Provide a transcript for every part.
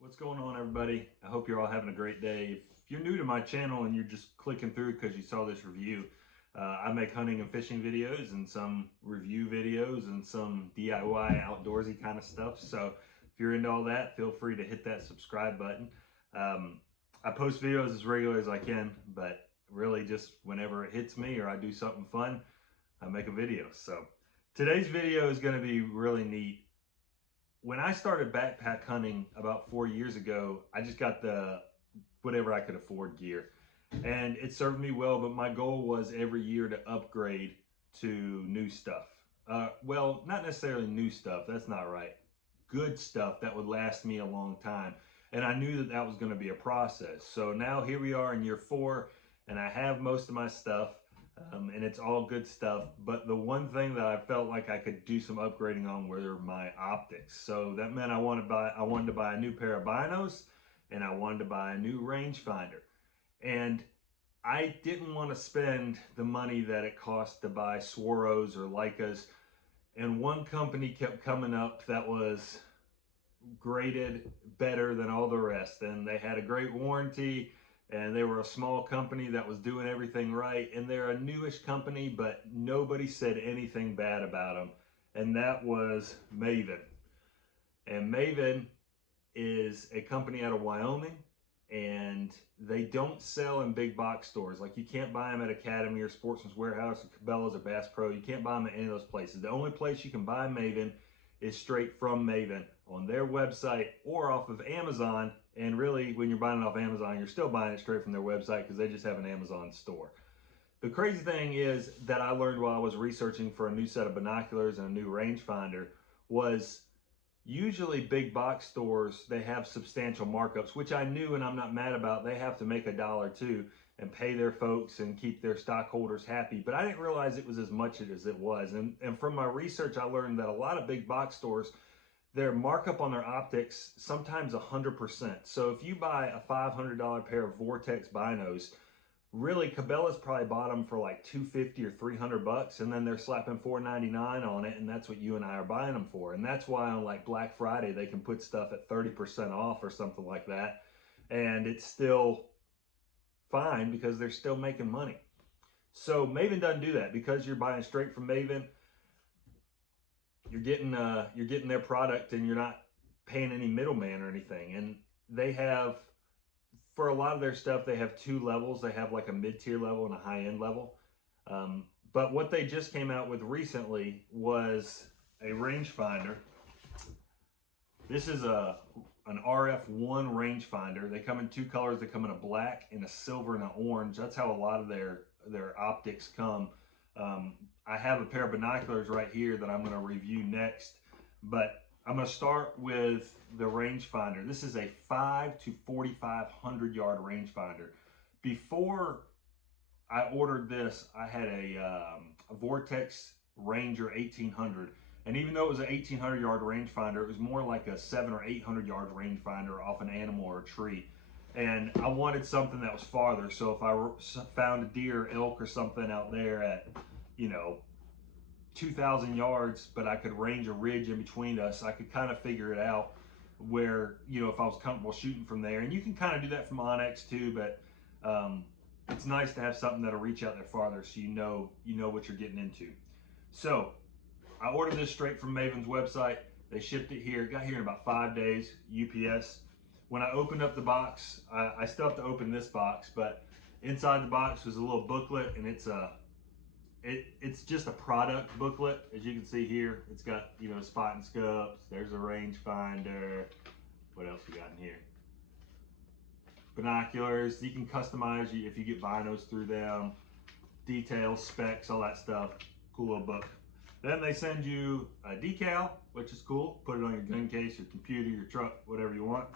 What's going on, everybody? I hope you're all having a great day. If you're new to my channel and you're just clicking through because you saw this review, I make hunting and fishing videos and some review videos and some DIY outdoorsy kind of stuff. So if you're into all that, feel free to hit that subscribe button. I post videos as regular as I can, but really just whenever it hits me or I do something fun, I make a video. So today's video is going to be really neat. When I started backpack hunting about 4 years ago, I just got the whatever I could afford gear, and it served me well. But my goal was every year to upgrade to new stuff. Well, not necessarily new stuff. That's not right. Good stuff that would last me a long time. And I knew that that was going to be a process. So now here we are in year 4, and I have most of my stuff. And it's all good stuff. But the one thing that I felt like I could do some upgrading on were my optics. So that meant I wanted to buy a new pair of binos, and I wanted to buy a new rangefinder. And I didn't want to spend the money that it cost to buy Swaros or Leicas. And one company kept coming up that was graded better than all the rest, and they had a great warranty, and they were a small company that was doing everything right, and they're a newish company, but nobody said anything bad about them, and that was Maven. And Maven is a company out of Wyoming, and they don't sell in big box stores. Like, you can't buy them at Academy or Sportsman's Warehouse or Cabela's or Bass Pro. You can't buy them at any of those places. The only place you can buy Maven is straight from Maven on their website or off of Amazon. And really, when you're buying it off Amazon, you're still buying it straight from their website because they just have an Amazon store. The crazy thing is that I learned while I was researching for a new set of binoculars and a new rangefinder was usually big box stores, they have substantial markups, which I knew and I'm not mad about. They have to make a dollar too and pay their folks and keep their stockholders happy. But I didn't realize it was as much as it was. And from my research, I learned that a lot of big box stores, their markup on their optics, sometimes 100%. So if you buy a $500 pair of Vortex binos, really Cabela's probably bought them for like 250 or 300 bucks, and then they're slapping 499 on it, and that's what you and I are buying them for. And that's why on like Black Friday they can put stuff at 30% off or something like that, and it's still fine because they're still making money. So Maven doesn't do that. Because you're buying straight from Maven, you're getting their product, and you're not paying any middleman or anything. And they have, for a lot of their stuff, they have 2 levels. They have like a mid-tier level and a high-end level. But what they just came out with recently was a rangefinder. This is an RF1 rangefinder. They come in 2 colors. They come in a black and a silver and an orange. That's how a lot of their optics come. I have a pair of binoculars right here that I'm going to review next, but I'm going to start with the rangefinder. This is a 5 to 4,500 yard rangefinder. Before I ordered this, I had a Vortex Ranger 1800. And even though it was an 1800 yard rangefinder, it was more like a 700 or 800 yard rangefinder off an animal or a tree. And I wanted something that was farther. So if I found a deer, elk, or something out there at, 2,000 yards, but I could range a ridge in between us, I could kind of figure it out where, if I was comfortable shooting from there. And you can kind of do that from Onyx too, but it's nice to have something that'll reach out there farther, so you know what you're getting into. So I ordered this straight from Maven's website. They shipped it here. It got here in about 5 days, UPS. When I opened up the box, I still have to open this box, but inside the box was a little booklet, and it's just a product booklet. As you can see here, it's got, spot and scopes. There's a rangefinder. What else we got in here? Binoculars. You can customize if you get binos through them. Details, specs, all that stuff. Cool little book. Then they send you a decal, which is cool. Put it on your gun case, your computer, your truck, whatever you want.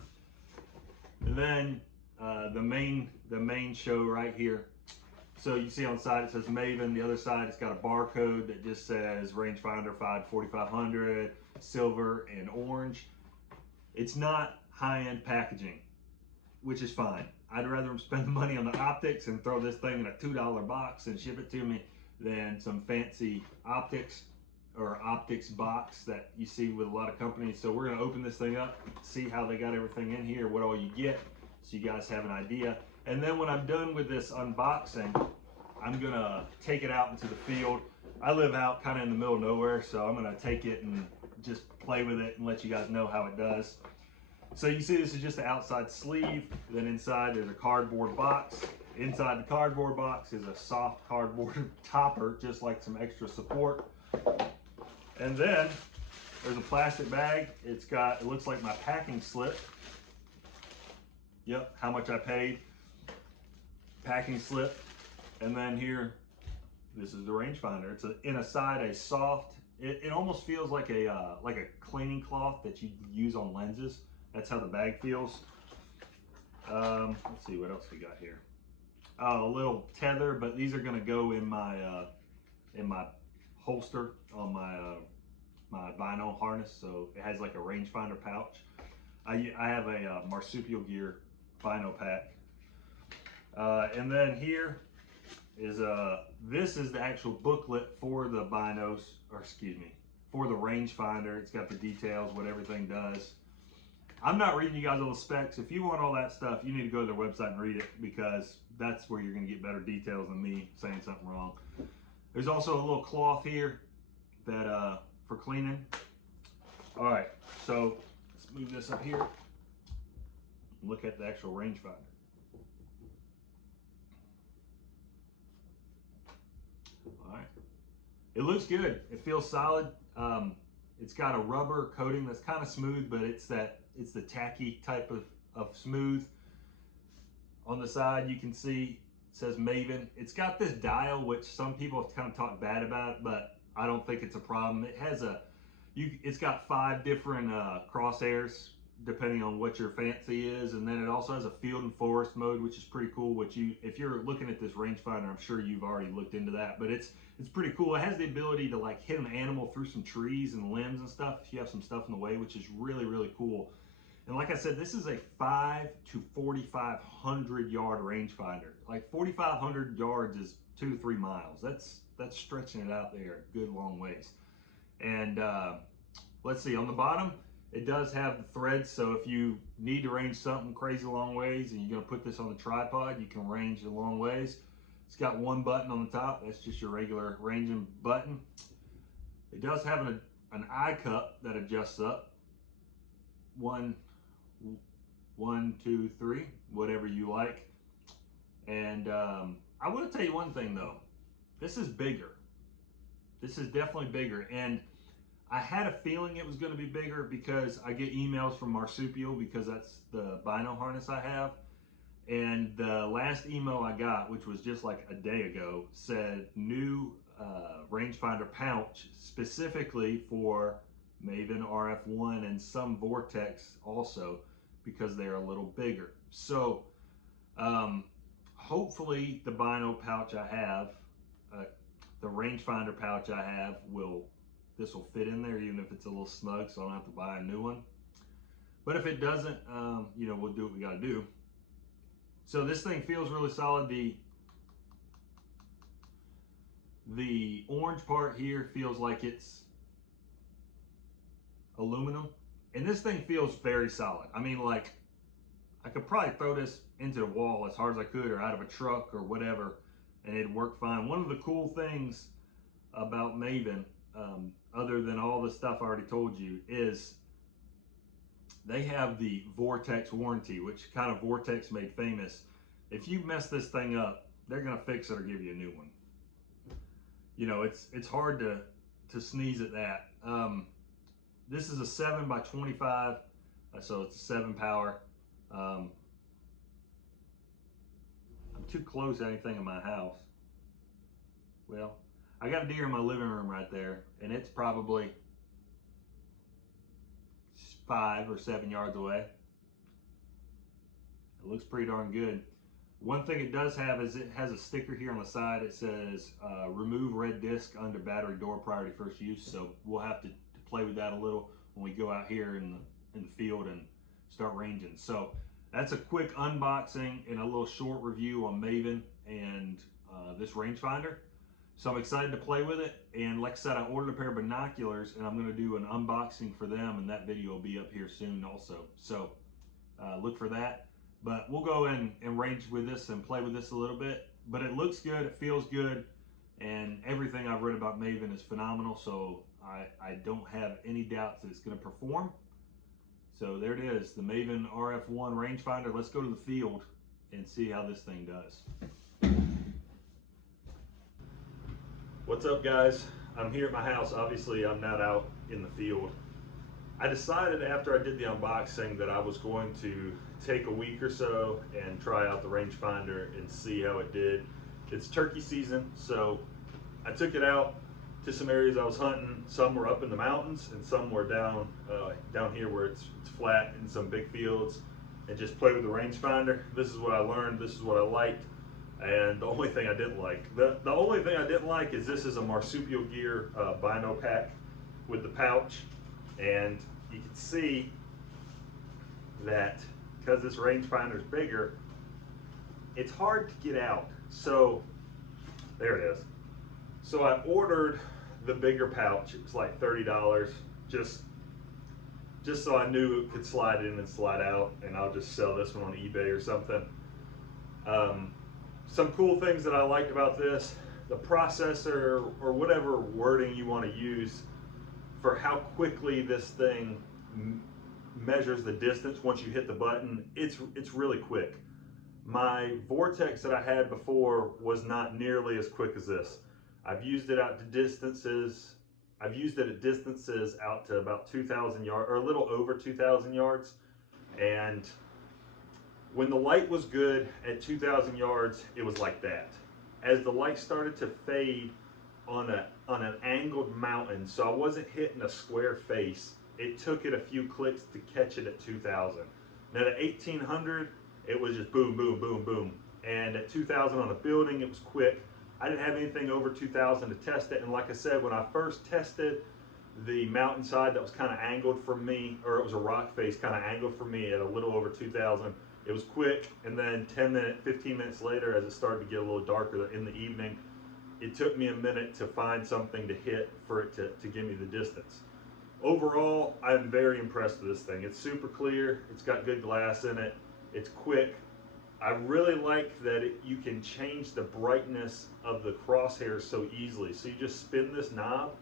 And then the main show right here. So you see on the side it says Maven. The other side it's got a barcode that just says rangefinder 5 4500, silver and orange. It's not high-end packaging, which is fine. I'd rather spend the money on the optics and throw this thing in a $2 box and ship it to me than some fancy optics. or optics box that you see with a lot of companies. So we're gonna open this thing up, see how they got everything in here, what all you get, so you guys have an idea. And then when I'm done with this unboxing, I'm gonna take it out into the field. I live out kind of in the middle of nowhere, so I'm gonna take it and just play with it and let you guys know how it does. So you see this is just the outside sleeve, then inside there's a cardboard box. Inside the cardboard box is a soft cardboard topper, just like some extra support. And then there's a plastic bag. It looks like my packing slip. Yep, how much I paid. Packing slip. And then here, this is the rangefinder. It's inside a soft, it almost feels like a cleaning cloth that you use on lenses. That's how the bag feels. Let's see what else we got here. A little tether, but these are gonna go in my holster on my my vinyl harness. So it has like a rangefinder pouch. I have a marsupial gear vinyl pack. And then here is this is the actual booklet for the binos, or excuse me, for the rangefinder. It's got the details, what everything does. I'm not reading you guys all the specs. If you want all that stuff, you need to go to their website and read it, because that's where you're gonna get better details than me saying something wrong. There's also a little cloth here that for cleaning. All right, so let's move this up here. Look at the actual rangefinder. All right, it looks good. It feels solid. It's got a rubber coating that's kind of smooth, but it's the tacky type of smooth. On the side, you can see it says Maven. It's got this dial, which some people have kind of talked bad about, but I don't think it's a problem. It has it's got 5 different crosshairs depending on what your fancy is, and then it also has a field and forest mode, which is pretty cool. Which if you're looking at this rangefinder, I'm sure you've already looked into that, but it's pretty cool. It has the ability to like hit an animal through some trees and limbs and stuff if you have some stuff in the way, which is really, really cool. And like I said, this is a 5 to 4,500 yard rangefinder. Like 4,500 yards is 2 to 3 miles. That's stretching it out there a good long ways. And let's see, on the bottom, it does have the threads. So if you need to range something crazy long ways and you're gonna put this on the tripod, you can range a long ways. It's got 1 button on the top. That's just your regular ranging button. It does have an eye cup that adjusts up. 1, 2, 3, whatever you like. And I want to tell you one thing though, this is bigger. This is definitely bigger, and I had a feeling it was going to be bigger because I get emails from Marsupial, because that's the bino harness I have. And the last email I got, which was just like a day ago, said new rangefinder pouch specifically for Maven RF1 and some Vortex also, because they're a little bigger. So hopefully the bino pouch I have, the rangefinder pouch I have, this will fit in there, even if it's a little snug, so I don't have to buy a new one. But if it doesn't, you know, we'll do what we got to do. So this thing feels really solid. The orange part here feels like it's aluminum, and this thing feels very solid. I mean, like, I could probably throw this into the wall as hard as I could, or out of a truck or whatever, and it'd work fine. One of the cool things about Maven, other than all the stuff I already told you, is they have the Vortex warranty, which kind of Vortex made famous. If you mess this thing up, they're gonna fix it or give you a new one. You know, it's hard to sneeze at that. This is a 7 by 25, so it's a 7 power. I'm too close to anything in my house. Well, I got a deer in my living room right there, and it's probably 5 or 7 yards away. It looks pretty darn good. One thing it does have is it has a sticker here on the side. It says remove red disc under battery door prior to first use. So we'll have to play with that a little when we go out here in the field and start ranging. So that's a quick unboxing and a little short review on Maven and this rangefinder. So I'm excited to play with it. And like I said, I ordered a pair of binoculars and I'm going to do an unboxing for them, and that video will be up here soon also. So look for that. But we'll go in and range with this and play with this a little bit. But it looks good, it feels good, and everything I've read about Maven is phenomenal. So I don't have any doubts that it's going to perform. So there it is, the Maven RF1 rangefinder. Let's go to the field and see how this thing does. What's up, guys? I'm here at my house. Obviously, I'm not out in the field. I decided after I did the unboxing that I was going to take a week or so and try out the rangefinder and see how it did. It's turkey season, so I took it out to some areas I was hunting. Some were up in the mountains and some were down here where it's flat in some big fields, and just play with the rangefinder. This is what I learned, this is what I liked, and the only thing I didn't like. The only thing I didn't like is this is a marsupial gear bino pack with the pouch, and you can see that because this rangefinder is bigger, it's hard to get out. So there it is. So I ordered the bigger pouch. It was like $30, just so I knew it could slide in and slide out, and I'll just sell this one on eBay or something. Some cool things that I liked about this, the processor, or whatever wording you want to use for how quickly this thing measures the distance once you hit the button. It's really quick. My Vortex that I had before was not nearly as quick as this. I've used it out to distances. I've used it at distances out to about 2,000 yards, or a little over 2,000 yards. And when the light was good at 2,000 yards, it was like that. As the light started to fade on an angled mountain, so I wasn't hitting a square face, it took it a few clicks to catch it at 2,000. Now at 1,800, it was just boom, boom, boom, boom. And at 2,000 on a building, it was quick. I didn't have anything over 2,000 to test it. And like I said, when I first tested the mountainside that was kind of angled for me, or it was a rock face kind of angled for me at a little over 2,000, it was quick. And then 15 minutes later, as it started to get a little darker in the evening, it took me a minute to find something to hit for it to give me the distance. Overall, I'm very impressed with this thing. It's super clear, it's got good glass in it, it's quick. I really like that you can change the brightness of the crosshairs so easily. So you just spin this knob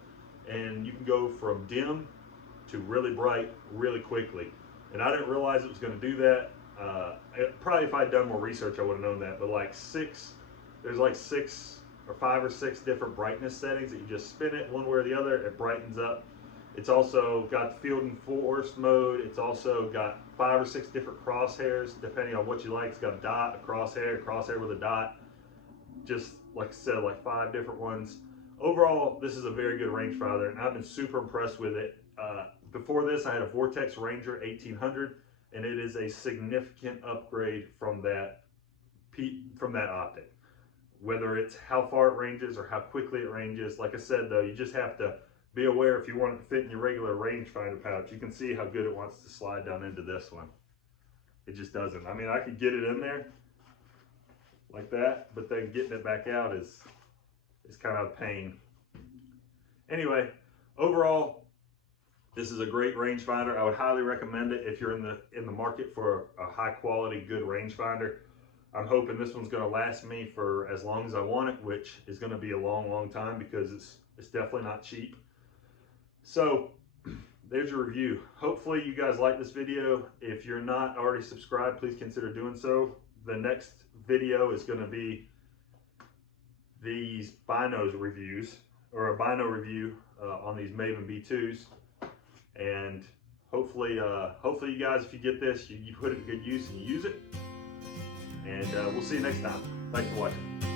and you can go from dim to really bright really quickly. And I didn't realize it was going to do that. Probably if I'd done more research, I would have known that. But there's like 5 or 6 different brightness settings that you just spin it one way or the other, it brightens up. It's also got field and forest mode. It's also got 5 or 6 different crosshairs, depending on what you like. It's got a dot, a crosshair with a dot. Just like I said, like 5 different ones. Overall, this is a very good rangefinder, and I've been super impressed with it. Before this, I had a Vortex Ranger 1800, and it is a significant upgrade from that optic. Whether it's how far it ranges or how quickly it ranges. Like I said, though, you just have to be aware if you want it to fit in your regular rangefinder pouch. You can see how good it wants to slide down into this one. It just doesn't. I mean, I could get it in there like that, but then getting it back out is kind of a pain. Anyway, overall, this is a great rangefinder. I would highly recommend it if you're in the market for a high quality, good rangefinder. I'm hoping this one's going to last me for as long as I want it, which is going to be a long, long time because it's definitely not cheap. So there's your review. Hopefully you guys like this video. If you're not already subscribed, please consider doing so. The next video is going to be these binos reviews, or a bino review on these Maven B2s. And hopefully you guys, if you get this, you put it to good use and you use it. And we'll see you next time. Thanks for watching.